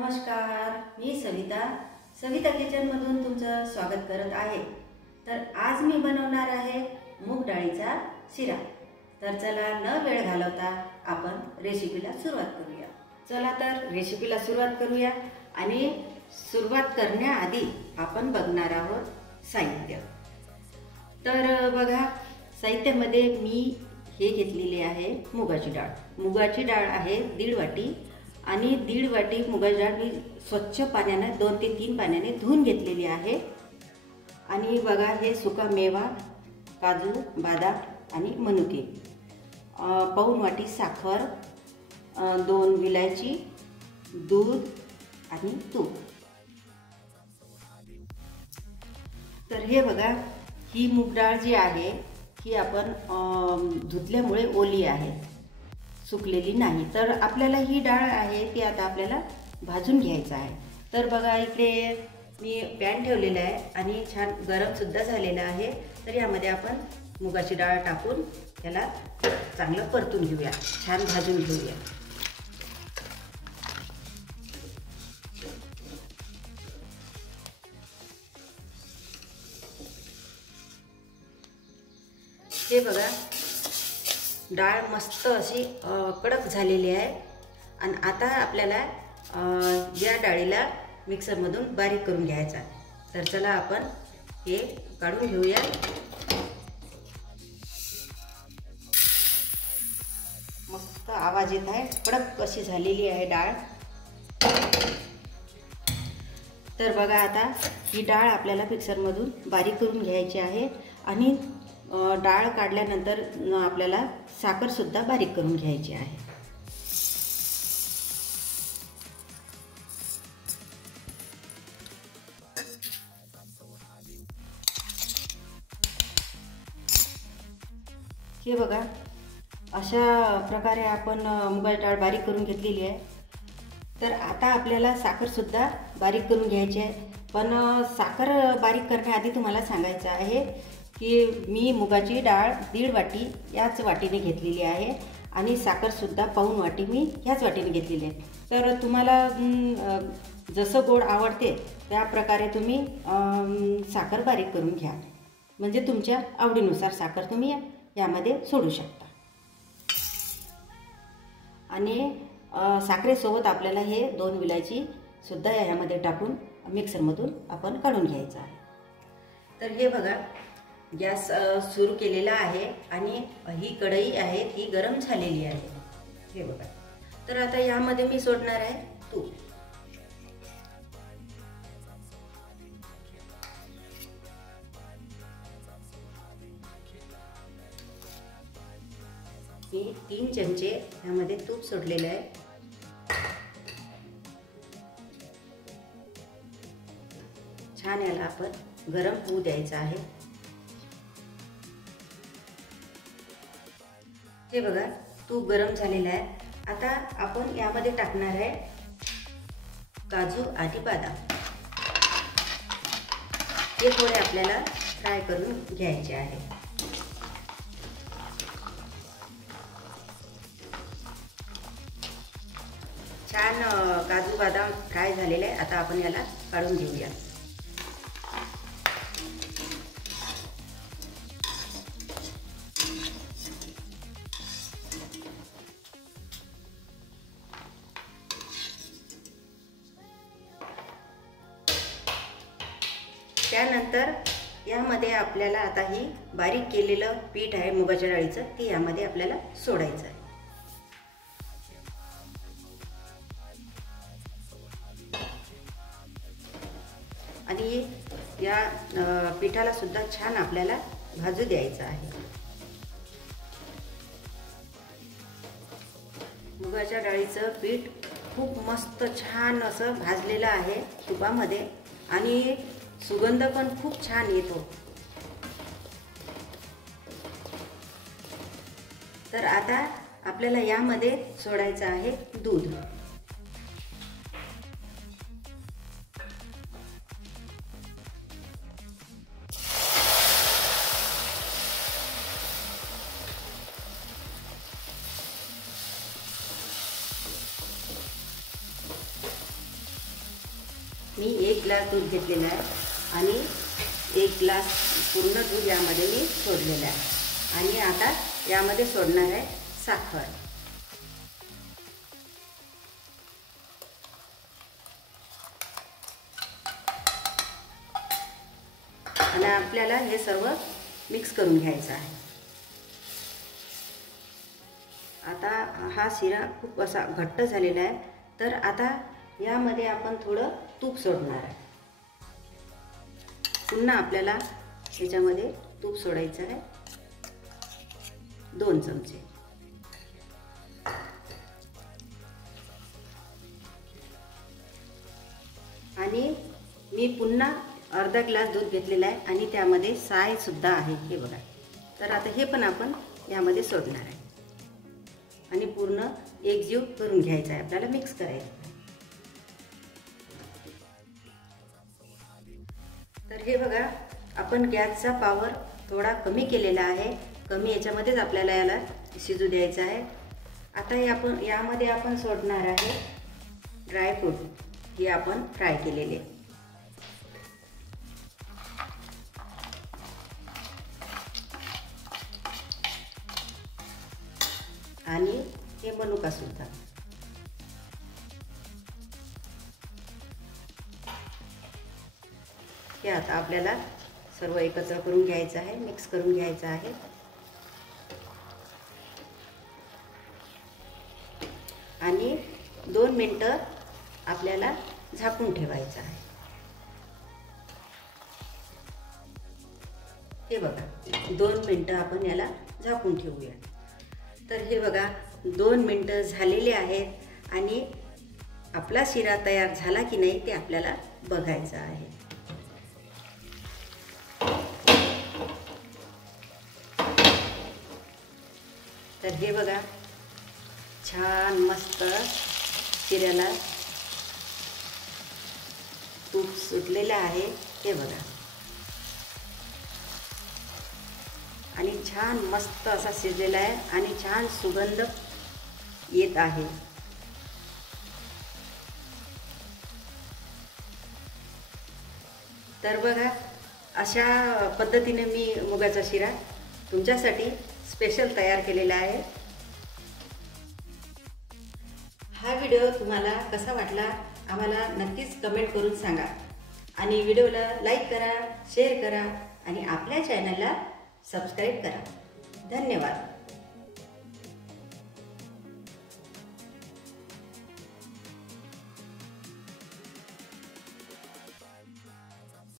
नमस्कार, मी सविता किचनमधून तुमचं स्वागत करत आहे। तर आज मी बनवणार आहे मूग डाळीचा शिरा। तर चला न वेळ घालवता आपण रेसिपीला सुरुवात करूया। चला तर रेसिपीला सुरुवात करूया आणि सुरुवात करण्याआधी आपण बघणार आहोत साहित्य। तर बघा, साहित्यामध्ये मी हे घेतलेले आहे मुगाची डाळ। मुगाची डाळ आहे 1.5 वाटी आणि 1.5 वाटी मुगाची डाळ मी स्वच्छ पाण्याने 2 ते 3 पाण्याने धुवून घेतलेली आहे। आणि बघा, हे सुका मेवा, काजू, बदाम आणि मनुके, पाऊण वाटी साखर, 2 विलायची, दूध आणि तूप। तर हे बघा, ही मूग डाळ जी आहे ही आपण धुतल्यामुळे ओली आहे, सुकलेली नाही। तर आपल्याला ही डाळ आहे ती आता आपल्याला भाजून घ्यायचं आहे। तर बघा, इकडे मी पॅन ठेवलेला आहे आणि छान गरम सुद्धा झालेला आहे। तर यामध्ये आपण मुगाची डाळ टाकून त्याला चांगलं परतून घेऊया, छान भाजून घेऊया। हे बघा, डाळ मस्त अशी कडक झालेली आहे आणि आता आपल्याला या डाळीला मिक्सरमधून बारीक करून घ्यायचा। तर चला आपण हे काढून घेऊया। मस्त आवाज येत आहे, कडक अशी झालेली आहे डाळ। तर बघा, आता ही डाळ आपल्याला मिक्सरमधून बारीक करून घ्यायची आहे आणि डाळ काढल्यानंतर आपल्याला साखर सुद्धा बारीक करून घ्यायची आहे। हे बघा, अशा प्रकारे आपण मुगाची डाळ बारीक करून घेतलेली आहे। तर आता आपल्याला साखर सुद्धा बारीक करून घ्यायची आहे। पण साखर बारीक करण्याआधी तुम्हाला सांगायचं आहे की मी मुगाची डाळ 1.5 वाटी याच वाटीने घेतलेली आहे आणि साखर सुद्धा पाऊण वाटी मी ह्याच वाटीने घेतलेली आहे। तर तुम्हाला जसं गोड आवडते त्या प्रकारे तुम्ही साखर बारीक करून घ्या, म्हणजे तुमच्या आवडीनुसार साखर तुम्ही यामध्ये सोडू शकता। आणि साखरेसोबत आपल्याला हे 2 विलायची सुद्धा यामध्ये टाकून मिक्सरमधून आपण काढून घ्यायचं आहे। तर हे बघा, गॅस सुरू केलेला आहे आणि ही कढई आहे ती गरम झालेली आहे। हे बघा, तर आता यामध्ये मी सोडणार आहे तूप। मी 3 चमचे यामध्ये तूप सोडलेले आहे। छान याला आपण गरम होऊ द्यायचं आहे। हे बघा, तूप गरम झालेलं आहे। आता आपण यामध्ये टाकणार आहे काजू आणि बदाम। हे थोडे आपल्याला फ्राय करून घ्यायचे आहे। छान काजू बदाम फ्राय झालेले आहे। आता आपण याला काढून घेऊया। त्यानंतर यामध्ये आपल्याला आता ही बारीक केलेलं पीठ आहे मुगाच्या डाळीचं, ते यामध्ये आपल्याला सोडायचं आहे। आणि या पिठाला सुद्धा छान आपल्याला भाजू द्यायचं आहे। मुगाच्या डाळीचं पीठ खूप मस्त छान असं भाजलेलं आहे तुपामध्ये आणि सुगंध पण खूप छान येतो। तर आता आपल्याला यामध्ये सोडायचं आहे दूध। मी 1 ग्लास दूध घेतलेलं आहे आणि 1 ग्लास पूर्ण दूध यामध्ये मी सोडलेलं आहे आणि आता यामध्ये सोडणार आहे साखर. आणि आपल्याला हे सर्व मिक्स करून घ्यायचं आहे. आता हा शिरा खूप असा घट्ट झालेला आहे, तर आता यामध्ये आपण थोडं तूप सोडणार आहे. पुन्हा आपल्याला याच्यामध्ये तूप सोडायचं आहे 2 चमचे. आणि मी पुन्हा अर्धा ग्लास दूध घेतलेला आहे आणि त्यामध्ये साय सुद्धा आहे, हे बघा. तर आता हे पण आपण यामध्ये सोडणार आहे आणि पूर्ण एकजीव करून घ्यायचा आहे, आपल्याला मिक्स करायचं आहे. तर हे बघा, आपण गॅसचा पॉवर थोडा कमी केलेला आहे. कमी याच्यामध्येच आपल्याला याला शिजू द्यायचं आहे. आता यामध्ये आपण सोडणार आहे ड्रायफ्रूट, हे आपण फ्राय केलेले. आणि हे मनुका सुद्धा. हे आता आपल्याला सर्व एकत्र करून घ्यायचं आहे, मिक्स करून घ्यायचं आहे. आणि 2 मिनिटं आपल्याला झाकून ठेवायचं आहे. हे बघा, 2 मिनिटं आपण याला झाकून ठेवूया. तर हे बघा, 2 मिनिटं झालेले आहेत आणि आपला शिरा तयार झाला की नाही ते आपल्याला बघायचं आहे. तर हे बघा, छान मस्त शिऱ्याला तूप सुटलेलं आहे, हे बघा. आणि छान मस्त असा शिजलेला आहे आणि छान सुगंध येत आहे. तर बघा, अशा पद्धतीने मी मुगाचा शिरा तुमच्यासाठी स्पेशल तयार केलेला आहे. हा व्हिडिओ तुम्हाला कसा वाटला आम्हाला नक्कीच कमेंट करून सांगा. आणि व्हिडिओला लाईक करा, शेअर करा आणि आपल्या चॅनलला सबस्क्राईब करा. धन्यवाद.